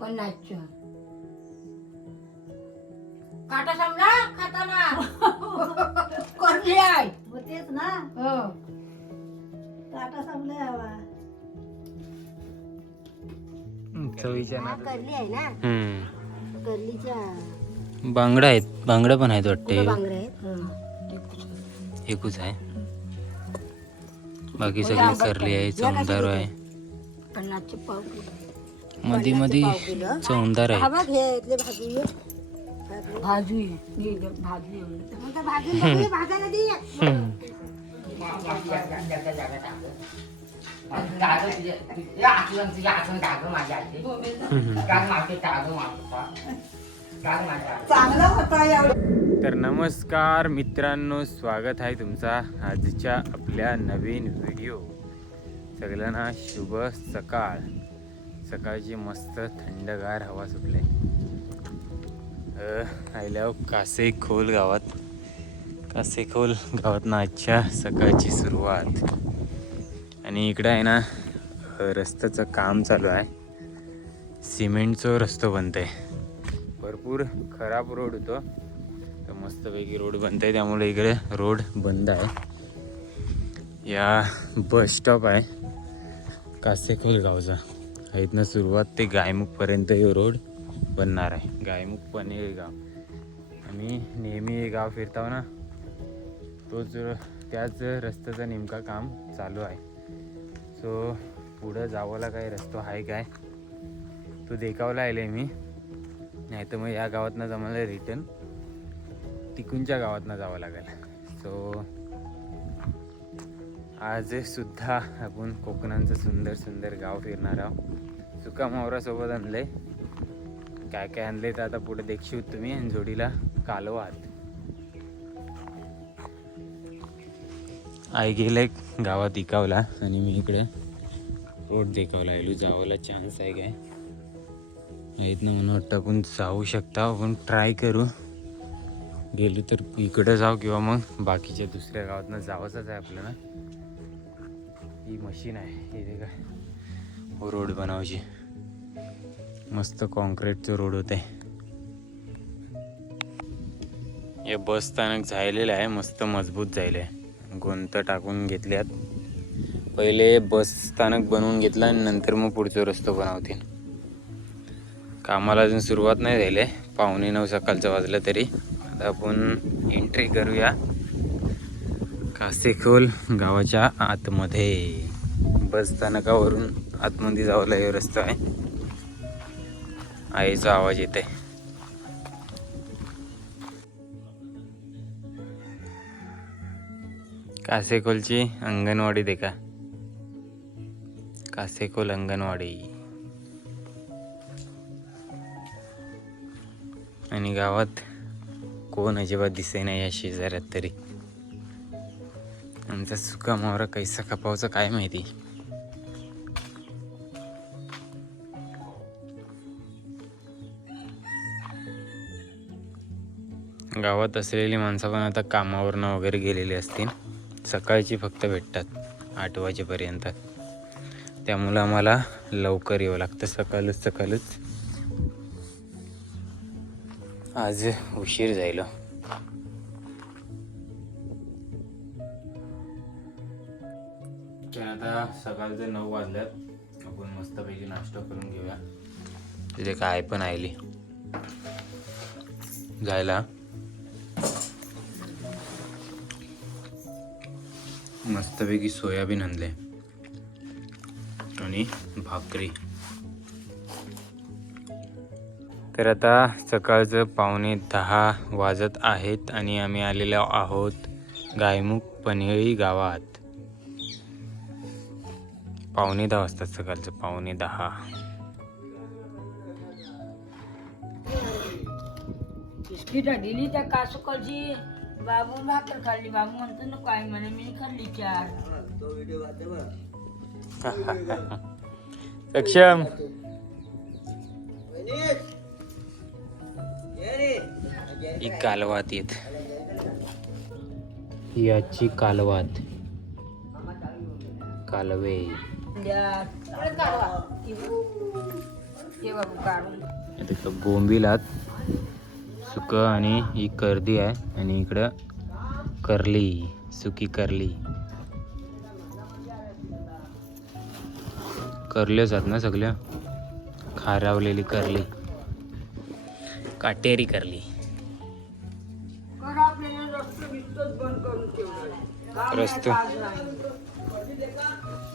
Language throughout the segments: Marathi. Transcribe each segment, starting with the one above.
पण नाच काटा समजा खाताना करली आहे तेच ना हो काटा संपलाय हवा चवीच्या हा करली आहे ना हम्म करलीच्या बांगडा आहेत बांगडा पण आहेत कुठं वाटते बांगडे आहेत एकूच आहे बाकी सगळी करली आहे चौंदार आहे पन्नासचे पाव किलो मध्ये मध्ये चौंदार हा आहे बघ हे इथले भाजी आहे. भाजू भाजू मग त्या भाजून बघूया, भाजायला दे. चांगला होता एवढं. तर नमस्कार मित्रांनो स्वागत आहे तुमचा आजच्या आपल्या नवीन व्हिडिओ सगळ्यांना शुभ सकाळ सकाळची मस्त थंडगार हवा सुटले आल्यावर कासेखोल गावात ना आजच्या सकाळची सुरुवात आणि इकडं आहे ना रस्त्याचं काम चालू आहे सिमेंटचं रस्ता बनत आहे भरपूर खराब रोड होतो तर मस्तपैकी रोड बनत आहे त्यामुळे इकडे रोड बंद आहे या बस स्टॉप आहे कासेखोल गावचा इथनं सुरुवात ते गायमुखपर्यंत हे रोड बनणार आहे गायमुख पनवेल गाव आम्ही नेहमी हे गाव फिरताव ना तोच त्याच रस्त्याचा नेमका काम चालू आहे सो पुढं जावाला काही रस्ता आहे काय तो देखावला आले मी नाही तर मग या गावातनं आम्हाला रिटर्न तिकुंच्या गावातनं जावं लागेल सो आज सुद्धा आपण कोकणांचं सुंदर सुंदर गाव फिरणार आहोत सुका मावरासोबत आणलंय काय काय आणले तर आता पुढे देखशील तुम्ही आणि जोडीला कालवात आई गेले गावात इकावला आणि मी इकडे रोड देखावला आलो जावायला चान्स आहे काय इथनं म्हणून वाटतं आपण जाऊ शकता आपण ट्राय करू गेलो तर इकडं जाऊ किंवा मग बाकीच्या दुसऱ्या गावातनं जावंच आहे आपल्याला ही मशीन आहे हे काय हो रोड बनवायची मस्त कॉन्क्रीटचं रोड होते हे बस स्थानक झालेलं आहे मस्त मजबूत झालेलं आहे गोंत टाकून घेतल्यात पहिले बस स्थानक बनवून घेतलं आणि नंतर मग पुढचा रस्ता बनवतील कामाला अजून सुरुवात नाही झाली आहे 8:45 सकाळचं वाजलं तरी आता आपण एंट्री करूया कासेखोल गावाच्या आतमध्ये बस स्थानकावरून आतमध्ये जावं हे रस्ता आहे आईचा आवाज येत आहे कासेखोलची अंगणवाडी देखा कासेखोल अंगणवाडी आणि गावात कोण अजिबात दिसे नाही या शेजाऱ्यात तरी आमचा सुका मावरा कैसा खपावचा काय माहिती गावात असलेली माणसं पण आता कामावरनं वगैरे गेलेली असतील सकाळची फक्त भेटतात 8 वाजेपर्यंत त्यामुळं आम्हाला लवकर यावं लागतं सकाळच आज उशीर जाईल आता सकाळचं 9 वाजल्यात आपण मस्तपैकी नाश्ता करून घेऊया तिथे काय पण आली जायला मस्तपैकी सोयाबीन आणले आणि भाकरी तर आता सकाळचं 9:45 वाजत आहेत आणि आम्ही आलेलो आहोत गायमुख पनवेळी गावात 9:45 वाजतात सकाळचं 9:45 बिस्किट दिली त्या कासुकलची बाबू भाकर खाल्ली बाबू म्हणतो ना काय म्हणे मी खाल्ली 4 सक्षम ही कालवात येत याची कालवात कालवे ते बाबू काढून आता इकडं बोंबिलात सुक आणि ही कर्दी आहे आणि इकडं करली, सुकी करली. करलेच आहेत ना सगळ्या, खारावलेली करली, काटेरी करली. कर आपल्याला रस्ते बिस्तच बंद करून ठेवलं. रस्तो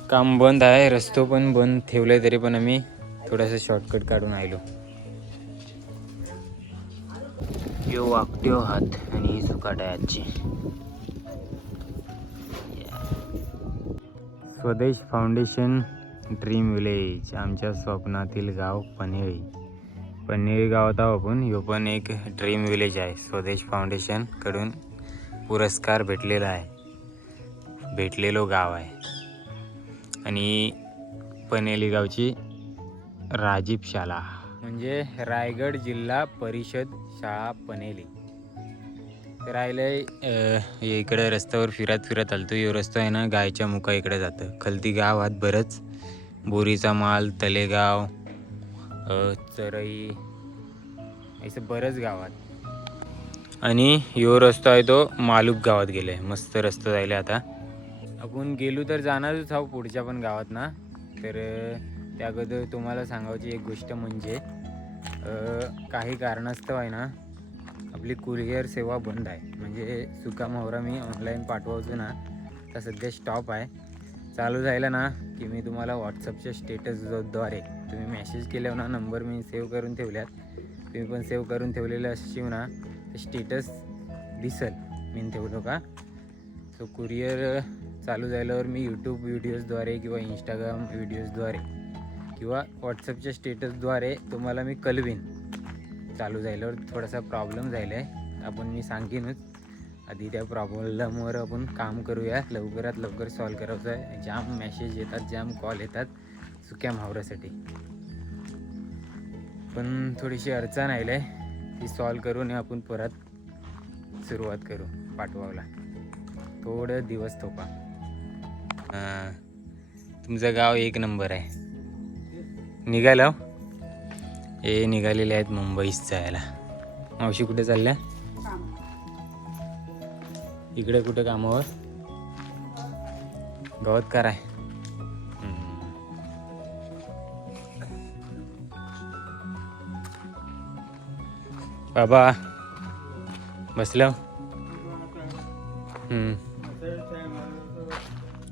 काम बंद आहे, रस्तो पण बंद ठेवलाय, तरी पण आम्ही थोडासा शॉर्टकट काढून आलो. यो वाकट्यो हात आणि सुकाट आहे आजची. स्वदेश फाउंडेशन ड्रीम विलेज, आमच्या स्वप्नातील गाव पनवेल. पनवेल गावात आहो आपण. ह्यो पण एक ड्रीम विलेज आहे. स्वदेश फाउंडेशन कडून पुरस्कार भेटलेलो गाव आहे. आणि पनवेली गावची राजीव शाळा म्हणजे रायगड जिल्हा परिषद शाळा पनवेली. राहिलंय इकडे रस्त्यावर फिरत आलतो. यो रस्ता आहे ना गायच्या मुका इकडे जातं. खलती गावात बरंच बोरीचा माल, तलेगाव, चरई असं बरंच गावात. आणि यो रस्ता आहे तो मालूक गावात गेलाय. मस्त रस्ता जायला. आता आपण गेलो तर जाणारच आहोत पुढच्या पण गावात ना. तर त्या अगोदर तुम्हाला सांगायची एक गोष्ट म्हणजे काही कारणास्तव आहे ना आपली कुरिअर सेवा बंद आहे. म्हणजे सुका मोहरा मी ऑनलाईन पाठवायचो ना, तर सध्या स्टॉप आहे. चालू झाला ना की मी तुम्हाला व्हॉट्सअपच्या स्टेटसद्वारे तुम्ही मेसेज केल्यावर ना, नंबर मी सेव्ह करून ठेवल्यात, तुम्ही पण सेव्ह करून ठेवलेलं असशील ना, तर स्टेटस दिसल मी ठेवलो का. सो कुरिअर चालू झाल्यावर मी यूट्यूब व्हिडिओजद्वारे किंवा इंस्टाग्राम व्हिडिओजद्वारे किंवा व्हॉट्सअपच्या स्टेटसद्वारे तुम्हाला मी कळवीन. चालू झाल्यावर थोडासा प्रॉब्लेम झाला आहे, आपण मी सांगेनच. आधी त्या प्रॉब्लेमवर आपण काम करूया, लवकरात लवकर सॉल्व करायचं आहे. जाम मेसेज येतात, जाम कॉल येतात सुक्या म्हावऱ्यासाठी, पण थोडीशी अडचण आहे, ती सॉल्व करून आपण परत सुरुवात करू पाठवायला. थोडं दिवस थोपा. तुमचं गाव एक नंबर आहे. निघालो हे निघालेले आहेत मुंबईस जायला. मावशी कुठे चालल्या? इकडे कुठे कामावर? गावात कराय. बाबा बसलो.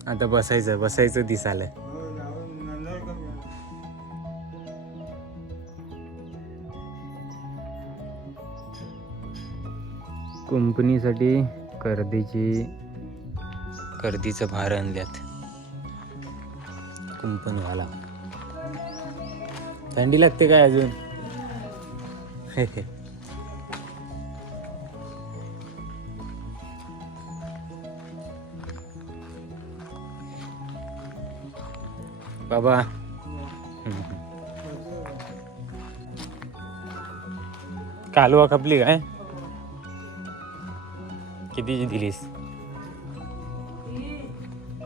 आता बसायचं दिसालं. कंपनीसाठी कर्दीचं भार आणल्यात कंपनीवाला. थंडी लागते काय अजून? बाबा कालवा खपली काय? कितीची दिलीस?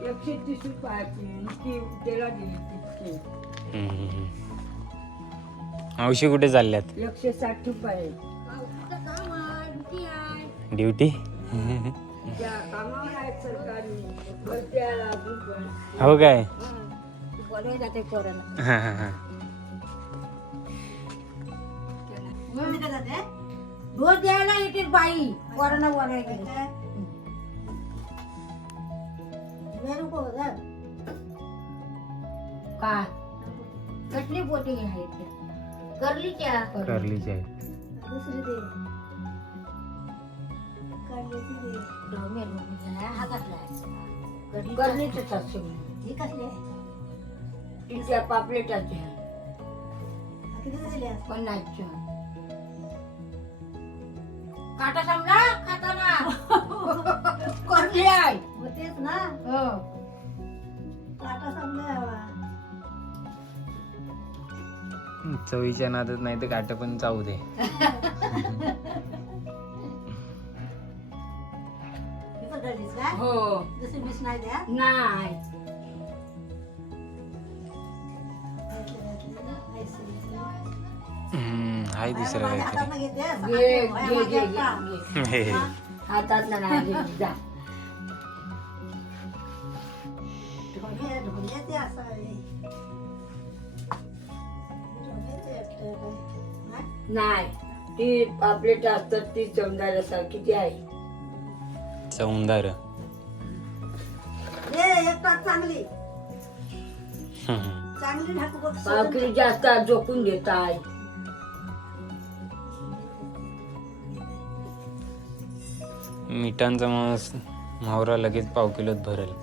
130 रुपयाची त्याला दिली तितकी. मावशी कुठे चालल्यात? 160 रुपये ड्युटी. त्या कामावर आहेत सरकारी भरत्याला अजून पण. हो काय? बोलवायला जाते पोरांना. हां हां हां. बोलवलं का जाते? रोज द्यायला येते बाई पोरांना बोलायला गेली. नको जा. का कसली पोटी आहेत करलीच्या? करलीचे आहे. दुसरी दे. काढल्याची दे. हा घातला करलीचंच असतो. ही कसली आहे? तिच्या पापलेटाचे किती दिल्या? 50. काटा समजा खाताना करली आहे. होतेच ना. हो काटा समजा हवा. चवीच्या नादात नाही तर काट पण चावू दे. ही पण काढलीस का? हो दुसरी मिस नाही द्या. नाही घातली, घातली. आहे दुसरं माझ्या काहीतरी. हातातनं घेते, सकाळची घे पोळ्या घे माझ्या घे हातात. घे. हे. हातात नाही घे जा. ढोले ते असं आहे. ढोले ते असतं. नाही? नाही ती पापलेट असतात ती चमदार असा किती आहे चौंदार. हे एक टाक चांगली चांगली ढाकू बघ. भाकरी जास्त झोकून देताय. मिठांचा मास मावरा लगेच पाव किलोत भरेल.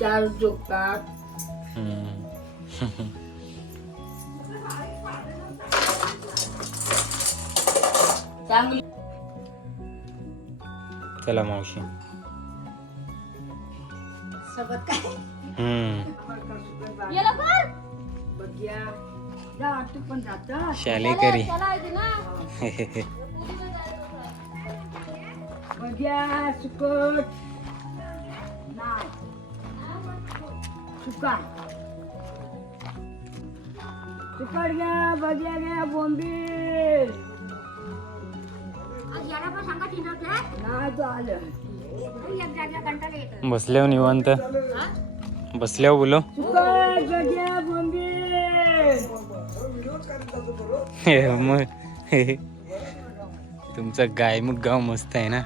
4 झोपतात. चांगली चला मावशी. सोबत काय बघ्या जा तू पण जाता. शालेकरी. बघ्या सुकट नाही सुका सुकट घ्या बघ्या घ्या बोंबील नाही तो आलं. बसल्यावर निवांत. बसल्यावर बोलो. सुकट बघ्या बोंबील मग तुमचं गायमुख गाव मस्त आहे ना.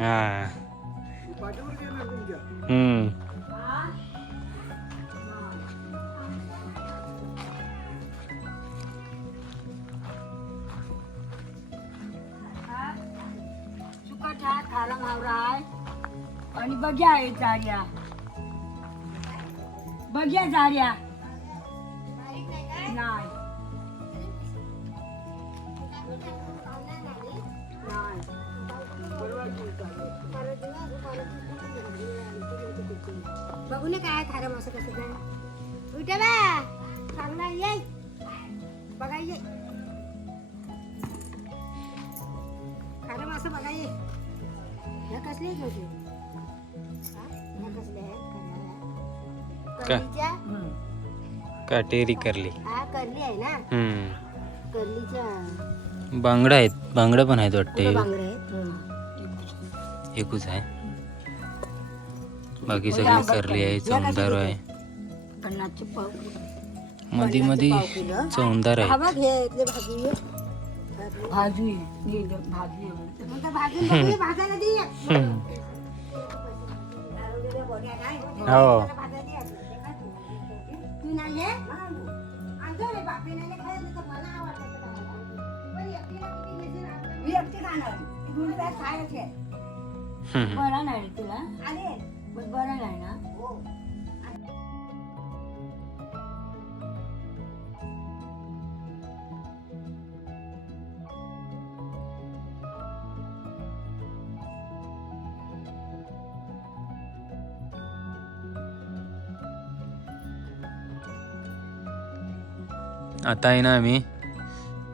हा. सुकट आहे खारा मावरा आहे आणि बघ्या आहे जाऱ्या. बघ्या जाऱ्या नाही बघू ना काय खारं मासं कसं काय उठे बा चांगला ये बघा ये खारं मासं बघा ये ह्या कसले आहेत होते ह्या कसले आहेत करलीच्या काटेरी करली. हा करली आहे ना करलीच्या बांगडा आहेत. बांगडा पण आहेत वाटते. बांगडे आहेत एकूच आहे. बाकी सगळी करली आहे. चौंदार आहे. पन्नासचे पाव मध्ये मध्ये चौंदार हा आहे. बघ हे इथले भाजी भाजी भाजी नंतर भाजून बघू, भाजायला दे हो. तू नाही ये आणतो रे बापे नाही खायला तर मला आवडतं पण एकटीला किती मेसी राहतं. मी एकटी खाणार ती दोन वेळा खायचे बरा नाही रे तुला आले पण बरा नाही ना. हो आता आहे ना आम्ही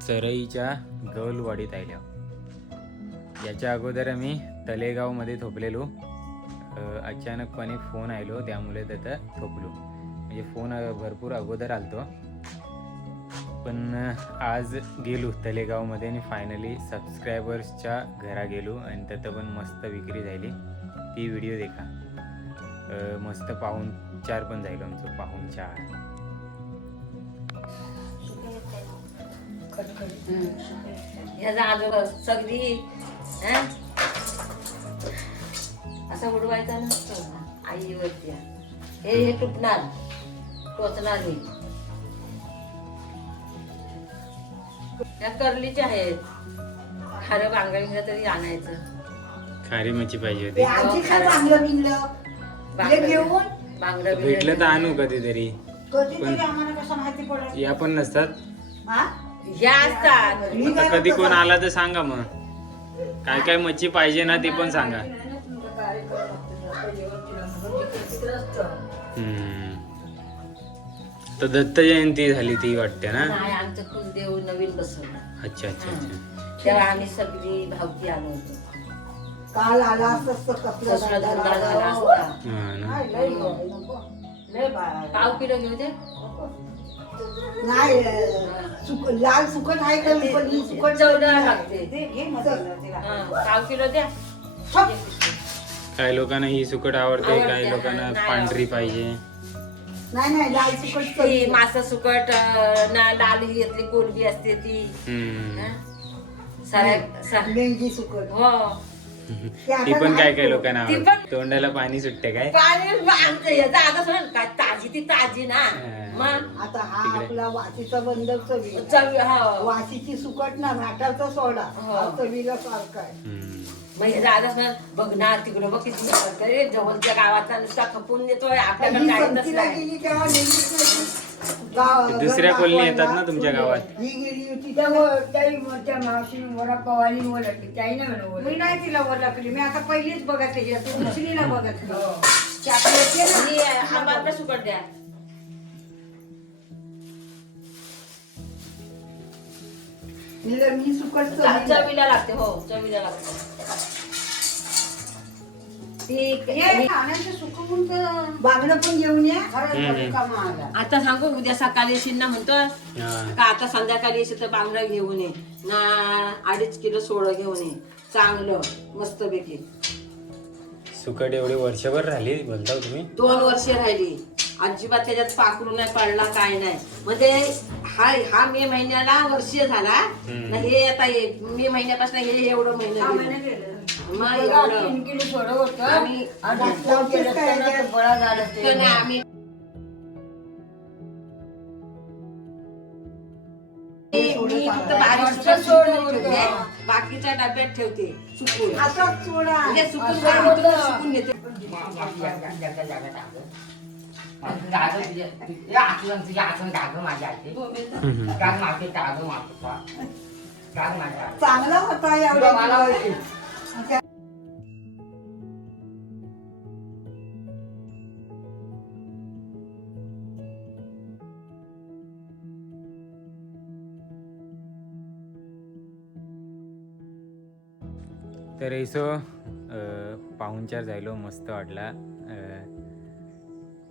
चरईच्या गौलवाडीत आलो. याच्या अगोदर आम्ही तलेगावमध्ये थोपलेलो. अचानकपणे फोन आलो त्यामुळे तिथं थोपलो. म्हणजे फोन भरपूर अगोदर आलतो पण आज गेलो तलेगावमध्ये आणि फायनली सबस्क्रायबर्सच्या घरा गेलो आणि तिथं पण मस्त विक्री झाली. ती व्हिडिओ देखा. मस्त पाहुणचार पण झालं आमचं. पाहुणचार ह्याचा आजोबा सगळी असं उडवायचा नसतो आईवरती. हे तुटणार टोचणार नाही. त्या करलीचे आहेत. खारं बांगडीला तरी आणायचं. खारी मच्छी पाहिजे होती. आमची काय बांगलं बिंगलं बांगडं भेटलं तर आणू कधीतरी. कधीतरी आम्हाला कसं माहिती पडलं या पण नसतात. हा ह्या असतात. आता कधी कोण आला तर सांगा. मग काय काय मच्छी पाहिजे ना ती पण सांगा. तर दत्त जयंती झाली ती वाटते ना. नाही आमचं कुलदेव नवीन बसवलं. अच्छा अच्छा अच्छा. तेव्हा आम्ही सगळी भावकी आलो होतो. काल आला असतं कसलं कसलं दांडा धंदा झाला लागला. असता. हा ना. काय लय नको. पाव किलो घेऊ दे. नाही लाल सुकट आहे का पण ही सुकट चवदार लागते. ते घे मसाला ते घाल. हा, पाव किलो द्या. काही लोकांना ही सुकट आवडते, काही आवडते, लोकांना नाही पांढरी पाहिजे. नाही लाल सुकट ती चवी. मासा सुकट ना लाल ही यातली कोलबी असते ती. हम्म. मेंढी सुकट हो. ती पण काय लोकांना ती आवडते. पण- तोंडाला पाणी सुटते काय. पाणी आमचं याचा आता सोड काय ताजी ती ताजी ना. मग आता हा तिकडे. आपला वाशीचा बंदर चवी चवी हो. वाशीची सुकट ना घाटाचा सोडा हो. हा चवीला सारखा आहे. हम्म. मग हे दादाच ना बघणार तिकडं बघ किती करे जवळच्या गावातला नुसता खपून देतोय आपल्याकडे ही काय संगतीला नसलं. गेली तेव्हा नेहमीच नाही गाव- दुसऱ्या घर कोल्ही दाखवायला. येतात ना तुमच्या गावात. ही गेली होती त्या मावशीने वडापाव आणि ओळखली त्याही नाही म्हणून मी ओळखली. नाही तिला ओळखली मी आता पहिलीच बघत दुसरीला बघत हो. आणि आंबाकडे सुकट द्या. मी सुकट चवीला. चवीला लागते हो चवीला लागते. ती खाण्याचं सुकवून बागडं पण घेऊन या हम्म. कामा आला. आता सांगू उद्या सकाळी येशील ना म्हणतो हा. का आता संध्याकाळी येशील तर बांगडा घेऊन ये ना 2.5 किलो सोळं घेऊन ये चांगलं मस्तपैकी. सुकट एवढी वर्षभर राहिली बोलता तुम्ही. 2 वर्षे राहिली अजिबात त्याच्यात पाखरू नाही पडला काय नाही. म्हणजे हा मे महिन्याला वर्ष झाला ना. हे आता मे महिन्यापासून हे एवढं महिना गेलं. मग एवढं 3 किलो सोडं होतं आणि आणि फोन केलं असताना ते बळा झालं ते. तर नाही आम्ही मी फक्त बारीक सुकट सोडून ठेवते बाकीच्या डब्यात ठेवते सुकून. असाच सोडा म्हणजे सुकून असं काय होतं. म्हणतो सुकून घेते. चांगला होता एवढा तर ऐसो पाहुणचार जायलो मस्त वाटला.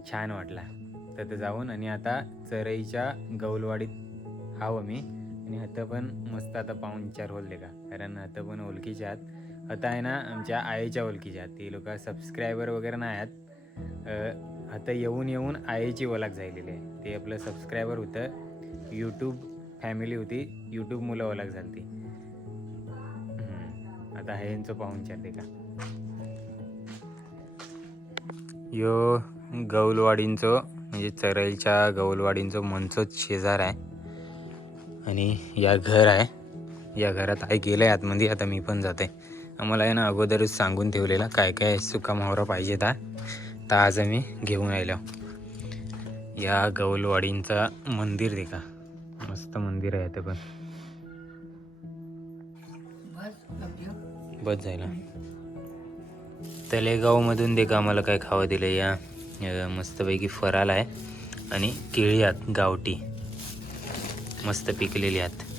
छान वाटला तर जाऊन. आणि आता चरईच्या गौलवाडीत हाव मी. आणि आता पण मस्त आता पाहुणचार होलले का कारण आता पण ओळखीचे आहात. आता आहे ना आमच्या आईच्या ओळखीचे आहात. ते लोक सबस्क्रायबर वगैरे नाही आहेत. आता येऊन आईची ओळख झालेली आहे. ते आपलं सबस्क्रायबर होतं. यूट्यूब फॅमिली होती. यूट्यूब मुलं ओळख झाली ती. आता हे यांचं पाहुणचार ते का. यो गौलवाडींचं म्हणजे चरईच्या गौलवाडींचं मनचोच शेजार आहे. आणि या घर आहे. या घरात आई गेलं आहे आतमध्ये. आता मी पण जाते. आम्हाला आहे ना अगोदरच सांगून ठेवलेला काय काय सुका मावरा पाहिजे तर आज आम्ही घेऊन आलो. या गौलवाडींचा मंदिर देखा मस्त मंदिर आहे. ते पण बस जायला तलेगावमधून देखा आम्हाला काय खावं दिलं. या मस्तपैकी फराल आहे आणि केळी आहेत गावठी मस्त पिकलेली आहेत.